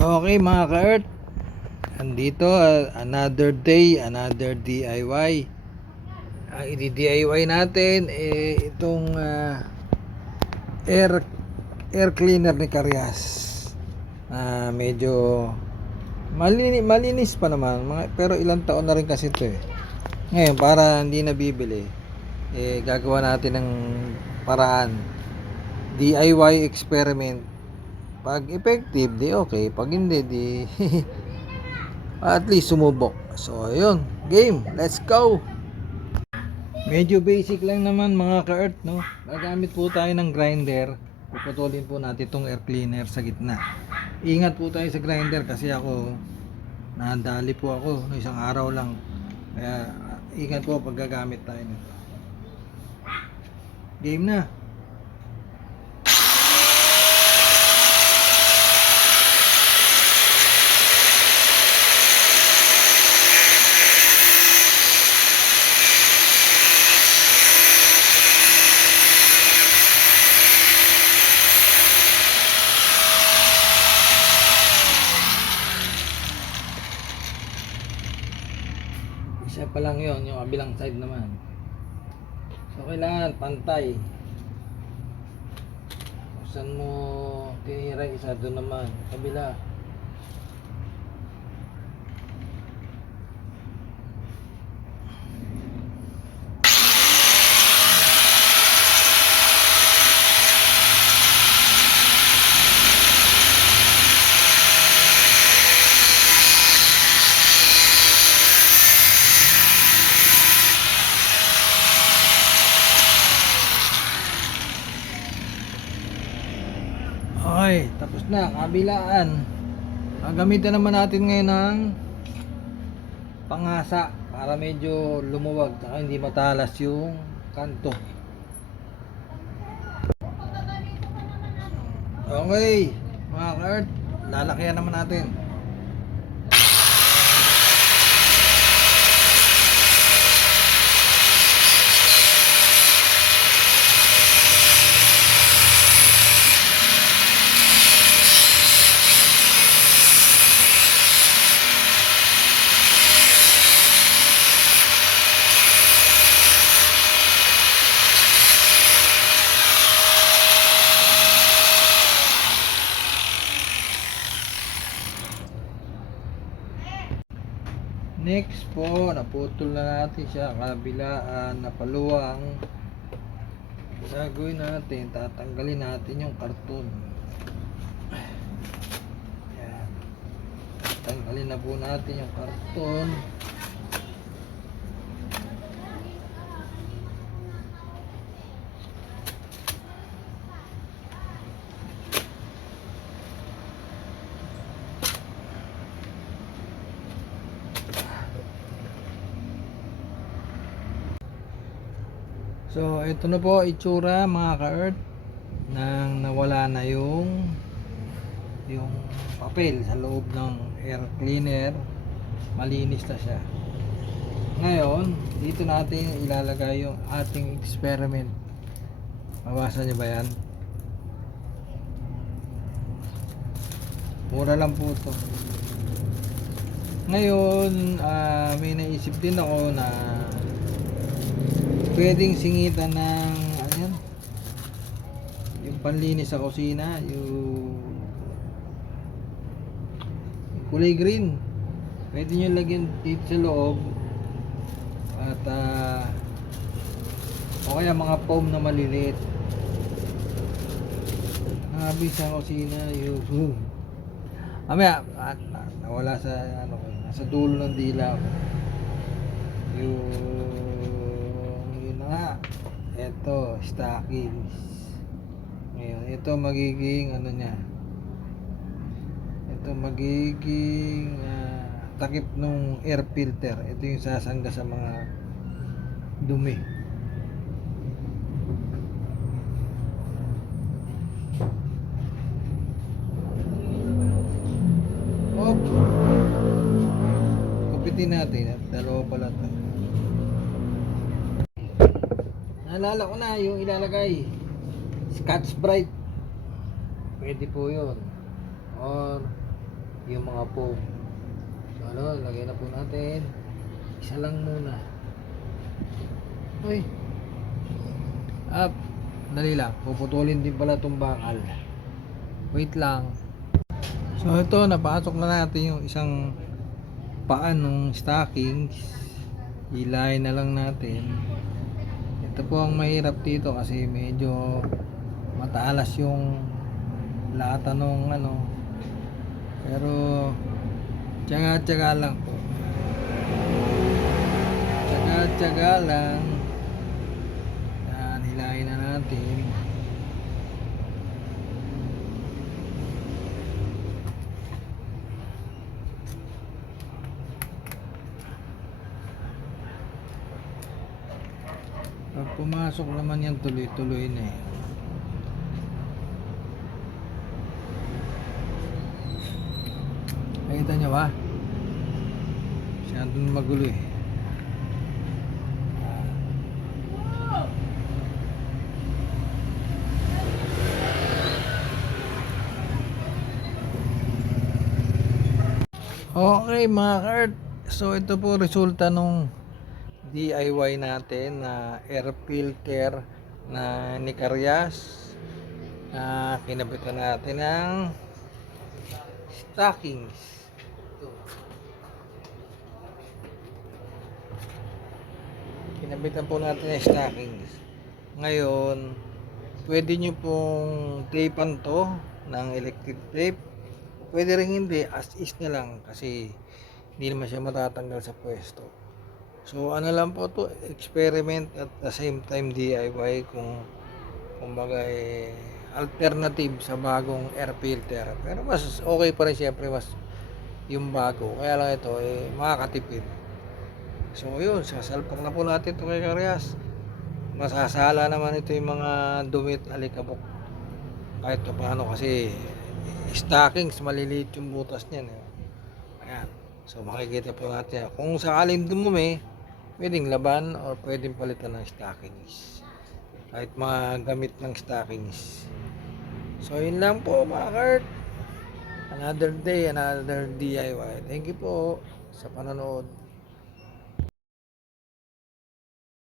Okay mga ka-earth. Andito uh, another day, another DIY Ang i-DIY natin eh, itong ah, air air cleaner ni Karyas na medyo malinis, malinis pa naman mga, pero ilang taon na rin kasi ito eh. Ngayon para hindi na bibili eh, gagawa natin ng paraan. DIY experiment pag effective di okay. Pag hindi di at least sumubok. So ayun game let's go. Medyo basic lang naman mga ka-earth no? Gagamit po tayo ng grinder. Puputulin po natin itong air cleaner sa gitna. Ingat po tayo sa grinder kasi ako nadali po ako no, isang araw lang. Kaya ingat po pag gagamit tayo nito. Game na Pa lang yon yung kabilang side naman. So, kailangan pantay. Kung saan mo tinira isa doon naman, kabila. Okay, tapos na, kabilaan. Gagamitan naman natin ngayon ng pangasa para medyo lumuwag at hindi matalas yung kanto. Okay, mga ka-earth, lalakyan naman natin. Po, naputol na natin siya kabilaan na paluwang. Gagawin natin, tatanggalin natin yung karton. Yan. Tanggalin na po natin yung karton. So, ito na po itsura mga ka-earth nang nawala na yung yung papel sa loob ng air cleaner. Malinis na siya. Ngayon, dito natin ilalagay yung ating experiment. Mabasa niyo ba yan? Mura lang po ito. Ngayon, ah, may naisip din ako na pwedeng singitan ng ano yung panlinis sa kusina yung, kulay green pwede nyo lagyan dito sa loob at ah, o kaya mga foam na maliliit nabi sa kusina yung hmm. Mamaya, ah, na- nawala sa ano nasa dulo ng dila. Yung nga. Ito, stockings. Ngayon, ito magiging ano niya. Ito magiging ah, takip nung air filter. Ito yung sasangga sa mga dumi. Op. Kupitin natin at dalawa pala ito. Naalala ko na yung ilalagay. Scotch Brite. Pwede po yun. Or yung mga foam. So ano, lagay na po natin. Isa lang muna. Uy. Up. Dali lang. Puputulin din pala itong bakal. Wait lang. So ito, napasok na natin yung isang paan ng stockings. Hilahin na lang natin. Ito po ang mahirap dito kasi medyo matalas yung lata nung ano. Pero tsaga-tsaga lang po. Tsaga-tsaga lang. Yan, hilahin na natin. Pag pumasok naman yan tuloy-tuloy na eh. Nakita niyo ba? Masyadong magulo eh. Okay mga kart. So ito po resulta nung DIY natin na air filter na Nicarias na kinabitan natin ng stockings. Ito. Kinabitan po natin ng stockings. Ngayon, pwede nyo pong tapean to ng electric tape. Pwede rin hindi, as is na lang kasi hindi naman siya matatanggal sa pwesto. So ano lang po to, experiment at the same time DIY kung kumbaga eh, alternative sa bagong air filter. Pero mas okay pa rin siyempre mas yung bago. Kaya lang ito eh makakatipid. So yun, sasalpak na po natin ito kay Karyas. Masasala naman ito yung mga dumit alikabok. Kahit pa paano kasi stockings maliliit yung butas niyan. Eh. Ayan. So makikita po natin. Kung sakaling dumumi, pwedeng laban or pwedeng palitan ng stockings. Kahit mga gamit ng stockings. So yun lang po mga kart. Another day, another DIY. Thank you po sa panonood.